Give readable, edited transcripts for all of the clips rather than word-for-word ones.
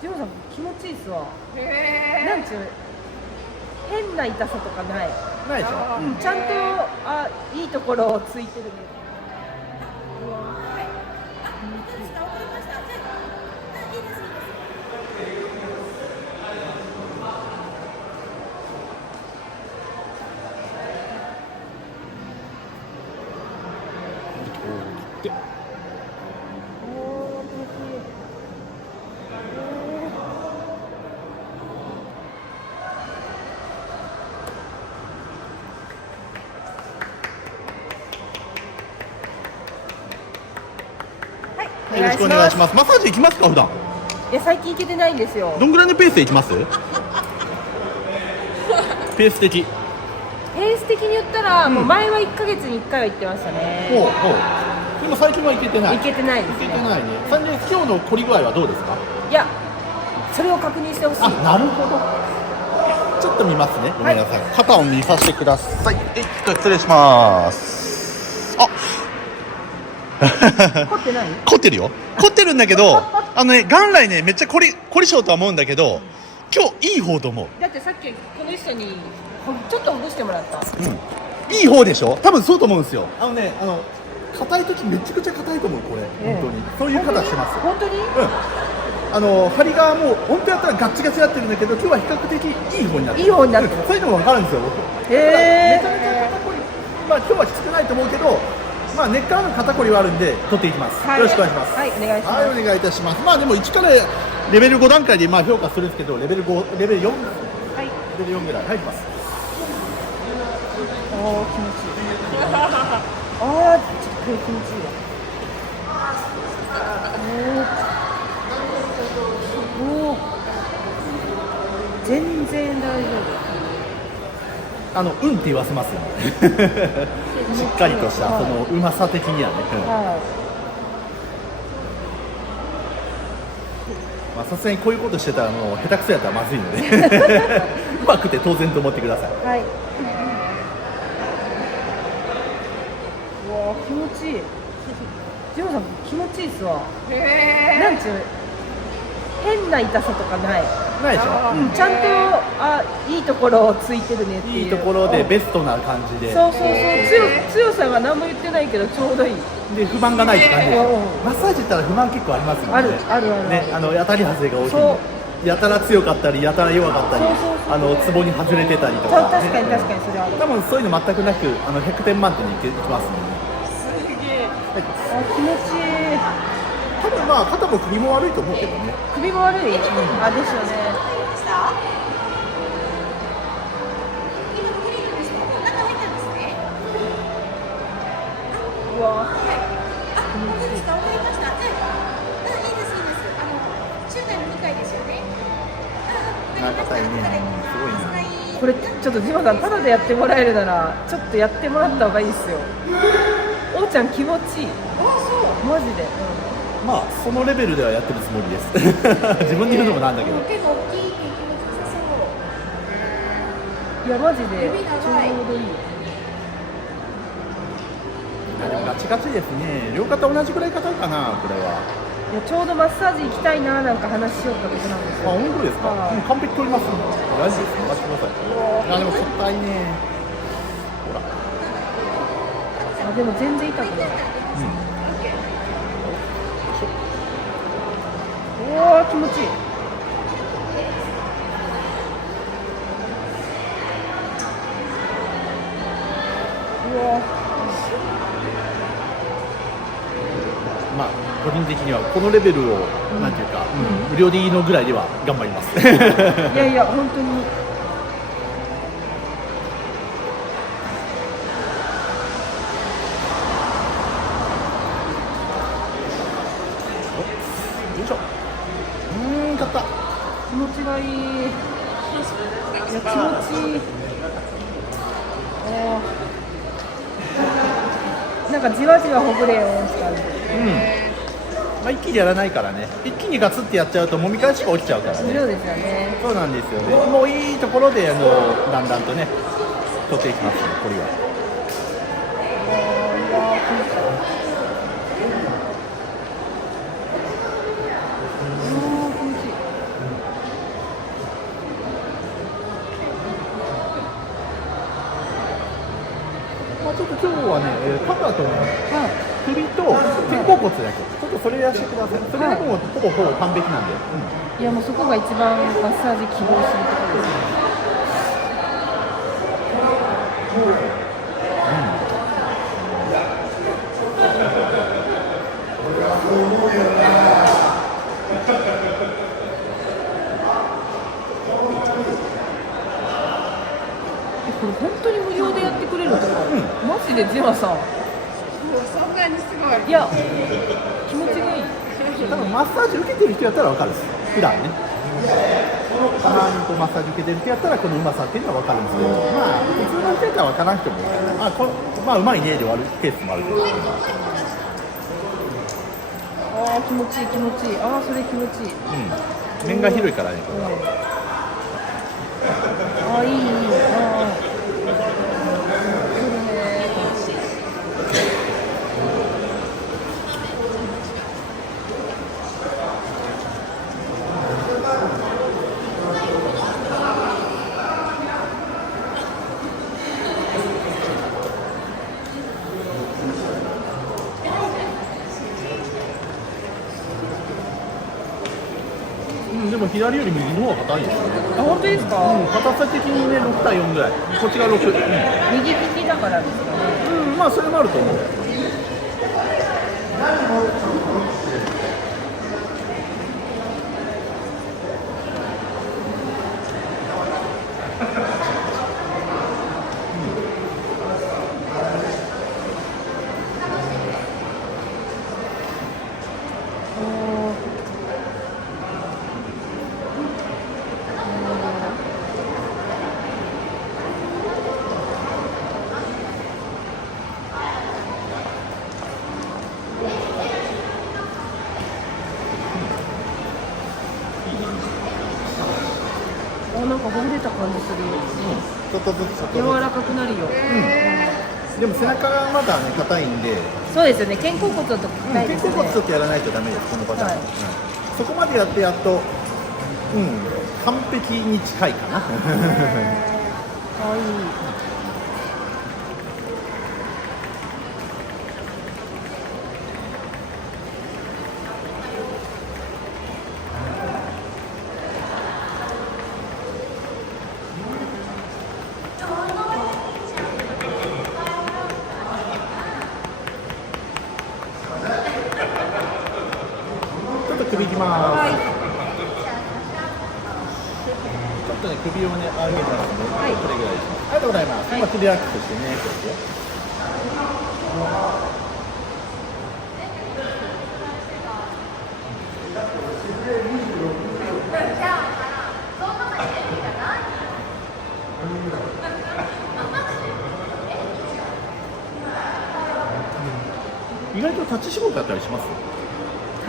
ジローさん気持ちいいっすわ。なんちゅう変な痛さとかない。ないでしょ。ちゃんといいところをついてるね。でよろしくお願いします。マッサージ行きますか普段？いや最近行けてないんですよ。どんぐらいのペースで行きます？ペース的。ペース的に言ったら、もう前は1ヶ月に1回は行ってましたね。ほうほう。でも最近は行けてない。行けてないですね。行けてないね。今日の凝り具合はどうですか？いや、それを確認してほしい。なるほど。ちょっと見ますね。ごめんなさい。肩を見させてください。失礼します。凝ってない？凝ってるよ。凝ってるんだけど、元来ねめっちゃ凝り性とは思うんだけど、今日いい方と思う。だってさっきこの人にちょっとほぐしてもらった。いい方でしょ。多分そうと思うんですよ。硬い時めちゃくちゃ硬いと思うこれ、本当にそういう方してます。本当に？張りがもう本当やったらガッチガチになってるんだけど、今日は比較的いい方になってる。いい方になってる。そういうのも分かるんですよ僕。めちゃめちゃ肩こり、今日はきつくないと思うけど、根っからの肩こりはあるんで取っていきます。よろしくお願いします。はい、お願いします。はい、お願いいたします。でも1からレベル5段階で評価するんですけど、レベル5、レベル4、はい、レベル4ぐらい入ります。おー気持ちいい。ちょっと気持ちいいわ。おー全然大丈夫。って言わせますよしっかりとしたそのうまさ的にはね。さすがにこういうことしてたらもう下手くそやったらまずいのでうまくて当然と思ってください。はい。うわ気持ちいい。ジローさん気持ちいいっすわ。なんちゅう変な痛さとかない。ないでしょ。ちゃんといいところをついてるねっていう。いいところでベストな感じで。そう強さが何も言ってないけどちょうどいい。で不満がないって感じで。マッサージって言ったら不満結構ありますもんね。あるね、当たり外れが多いんで。やたら強かったりやたら弱かったり、ツボに外れてたりとか。確かにそれある。多分そういうの全くなく100点満点にいきますので。すげえ。気持ちいい。多分肩も首も悪いと思うけどね。首も悪い？ですよね。うわ。硬いね。すごいな。これちょっとジマさんただでやってもらえるならちょっとやってもらった方がいいですよ。おーちゃん気持ちいい。マジで。そのレベルではやってるつもりです自分で言うのもなんだけど。結構大きいって気持ちよさそう。いやマジでちょうどいい。でもガチガチですね。両肩同じぐらい硬いかなこれは。いやちょうどマッサージ行きたいななんか話しよったとこなんですよ。本当ですか。完璧取りますんで大丈夫です。任せてください。でも硬いね。ほら。でも全然痛くない。おお気持ちいい。うわ個人的にはこのレベルをなんていうか、無料でいいのぐらいでは頑張りますいや本当に。よいしょ。勝った。気持ちがいい。いや気持ちいい。なんかじわじわほぐれよって感じ。一気にやらないからね。一気にガツってやっちゃうともみ返しが落ちちゃうからね。そうですよね。そうなんですよね。もういいところでだんだんとね取っていきますね。これは。とはね、肩とは首と肩甲骨だけちょっとそれやしてください。それでもうほぼ完璧なんで、い。いやもうそこが一番マッサージ希望するところですね。これ本当に無料でやってくれるとか、マジでジマさん。そんなにすごい。いや気持ちがいい。多分マッサージ受けてる人やったら分かるんです。普段ね。たまにこうマッサージ受けてる人やったらこのうまさっていうのは分かるんですけど、まあ普通の人やったら分からん人もいる。まあうまいねで終わるケースもあるけど。ああ気持ちいい気持ちいい。ああそれ気持ちいい。面が広いからねこれ。ああいいいい。ああ。でも左より右の方が硬いですね。あ本当ですか。硬さ的にね6対4ぐらい。こっちが6。右利きだからですかね。まあそれもあると思う。なんかほぐれた感じする。ちょっとずつちょっとずつ柔らかくなるよ。でも背中がまだね硬いんで、そうですよね。肩甲骨と硬いですね。肩甲骨ちょっとやらないとダメですこのパターン、はいそこまでやってやっと完璧に近いかな。かわいい。ちょっと首いきます、ちょっとね首をね上げたので、これぐらいです。ありがとうございます。今首アップしてね、こうやって意外と立ち仕事やったりします？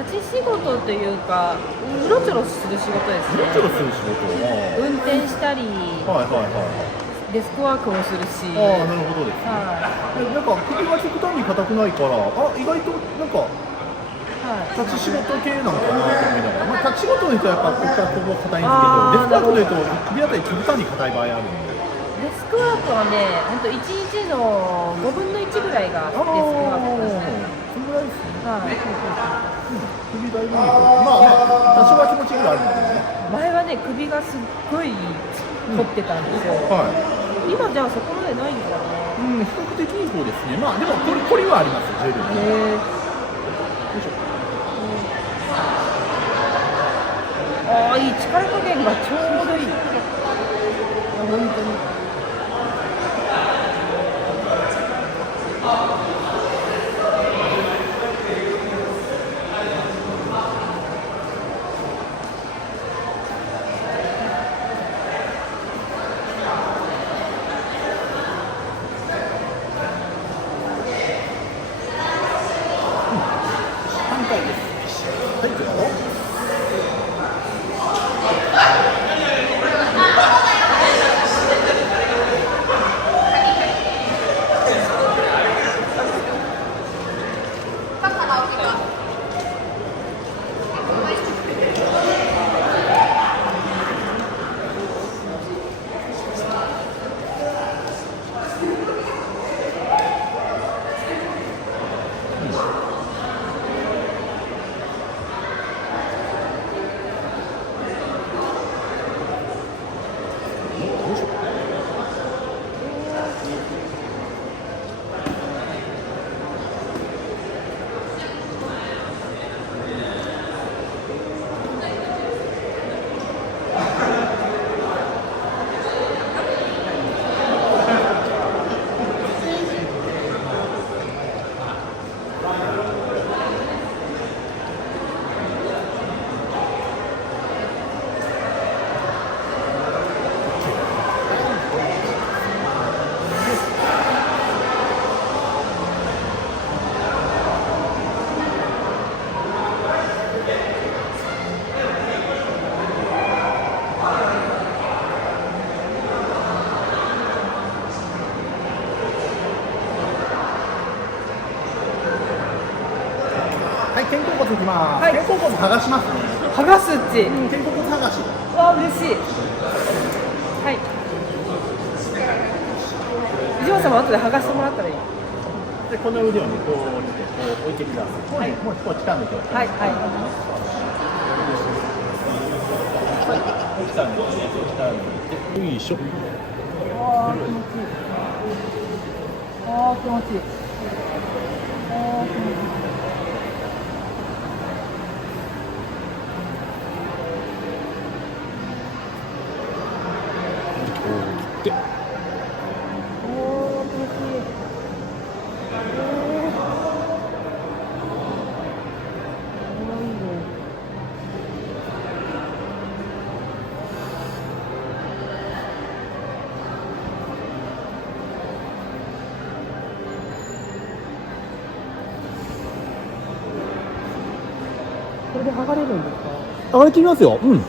立ち仕事というか、うろちょろする仕事ですね。ちょろする仕事を。運転したり、はいはいはいデスクワークもするし。ああ、なるほどです。はなんか首が極端に硬くないから、意外となんかい。立ち仕事系なのかなと思いながら、まあ、立ち仕事の人はやっぱここからここが硬いんあーですけど、デスクワークの人は首あたり極端に硬い場合あるんで。デスクワークはね、本当1日の5分の1ぐらいがデスクワークですね。そのぐらいですね。はい。首だいぶいいと。まあ多少は気持ちがあるんでね。前はね、首がすっごい凝ってたんですよ。は今じゃあそこまでないんだね。い。比較的いい方ですね。まあでもこれはあります十分。へえ。ああ、いい力加減がちょうどいい。本当に。反対です。はい、どうぞ。まあ、はい肩甲骨剥がしますね。剥がすっち。肩甲骨剥がし。わあ嬉しい。はい。藤本さんも後で剥がしてもらったらいい。で、この腕をね、こうして、こう置いてください。はいもうこう掴んでください。はいはい。掴んで、掴んで、よいしょ。ああ気持ちいい。ああ気持ちいい。ああ気持ちいい。で、おお気持ちいい。これで剥がれるんですか？上がれてみますよ。うん。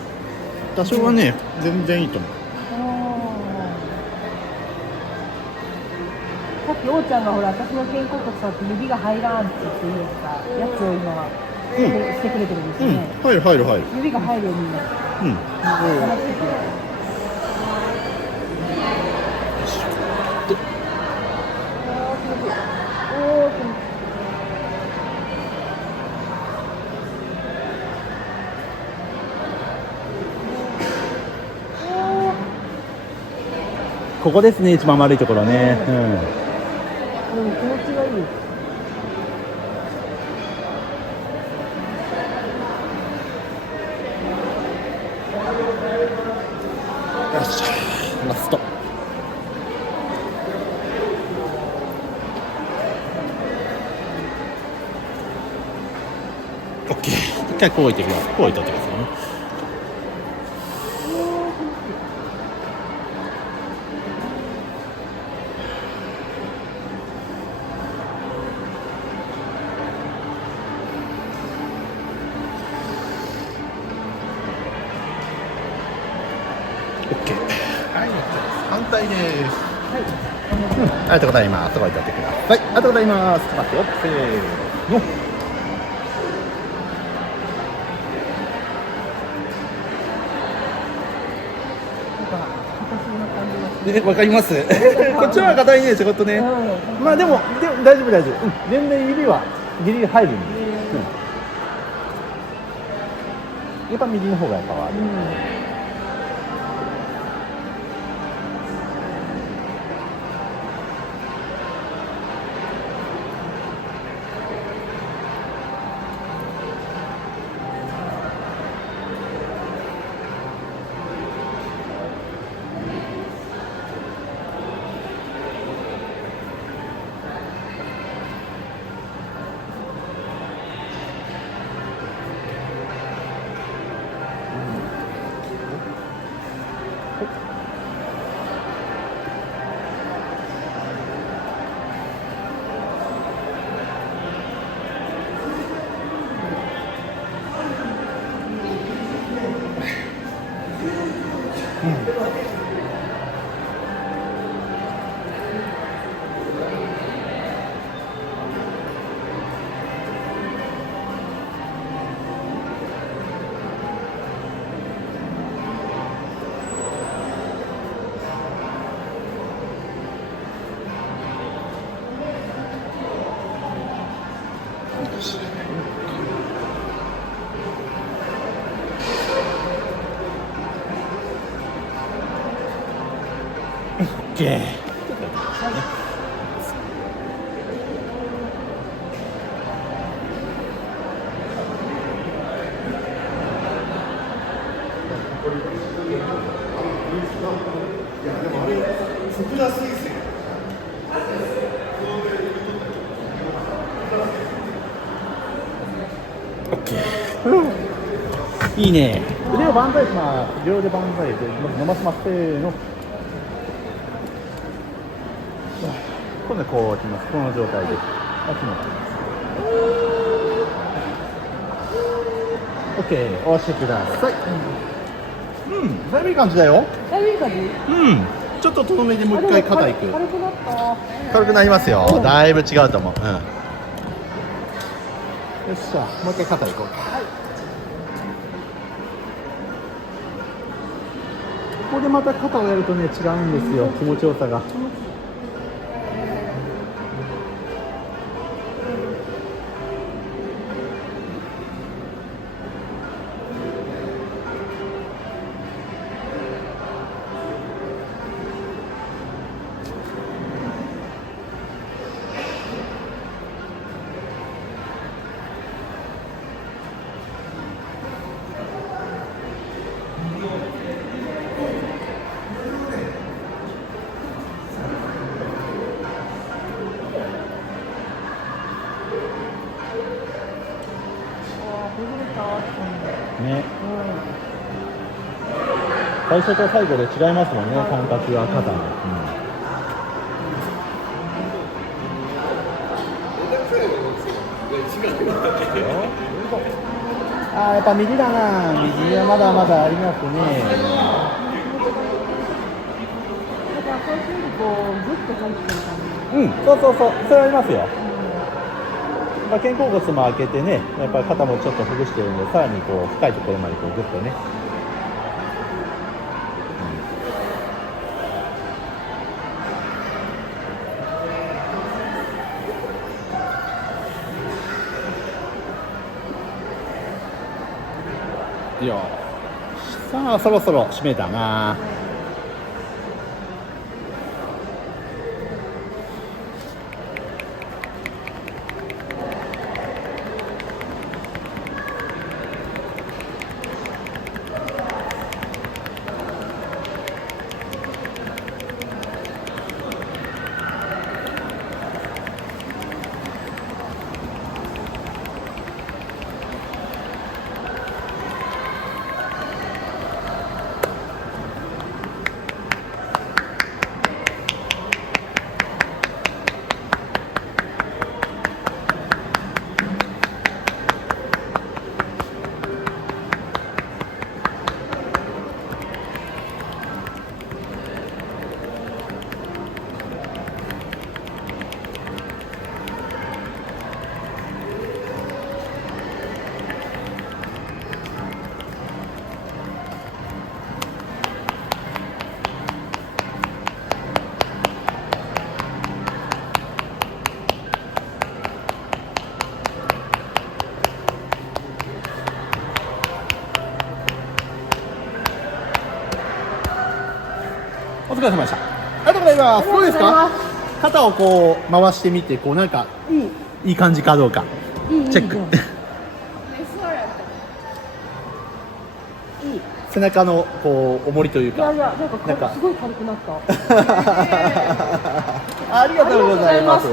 多少はね、全然いいと思う。さっきおーちゃんがほら私の肩甲骨触って指が入らんって言ったやつを今してくれてるんですうん、ね。入る入る入る。指が入るようにうん。話してくれる。おー気持ちいい。ここですね、一番悪いところね。うん。でも気持ちがいい。よっしゃ、ラスト。オッケー。一回こう置いてください。こう置いとってくださいね。オッケー。はい、反対です。はい。ありがとうございます。置いとってください。ありがとうございます。待ってよ。せーの。わかります。こっちは硬いね、ちょっとね。まあでも大丈夫大丈夫。うん、全然指はギリギリ入るんで。やっぱ右の方がやっぱ悪い。オッケー。オッケー。いいね。腕を万歳します。両腕万歳で伸ばします。せーの。今度はこうきます。この状態で。足も。オッケー。押してください。うん、だいぶいい感じだよ。だいぶいい感じ。うん。ちょっととどめでもう一回肩いく。軽くなった。軽くなりますよ。だいぶ違うと思う。うん。よっしゃ、もう一回肩行こうか。ここでまた肩をやるとね、違うんですよ、気持ちよさが。ね、最初と最後で違いますもんね、感覚が肩の。あー、やっぱ右だな、右はまだまだありますね。だから最初よりこうグッと入ってる感そうそうそう、それありますよ。まあ、肩甲骨も開けてね、やっぱり肩もちょっとほぐしてるんで、さらにこう深いところまでこうグッとね。よし、さあそろそろ締めたな。お疲れ様でした。ありがとうございます。どうですか？肩をこう回してみて、こうなんかいい感じかどうかチェック。背中のこう重りというか。いやなんかすごい軽くなった。ありがとうございます。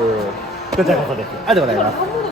こちらこそです。ありがとうございます。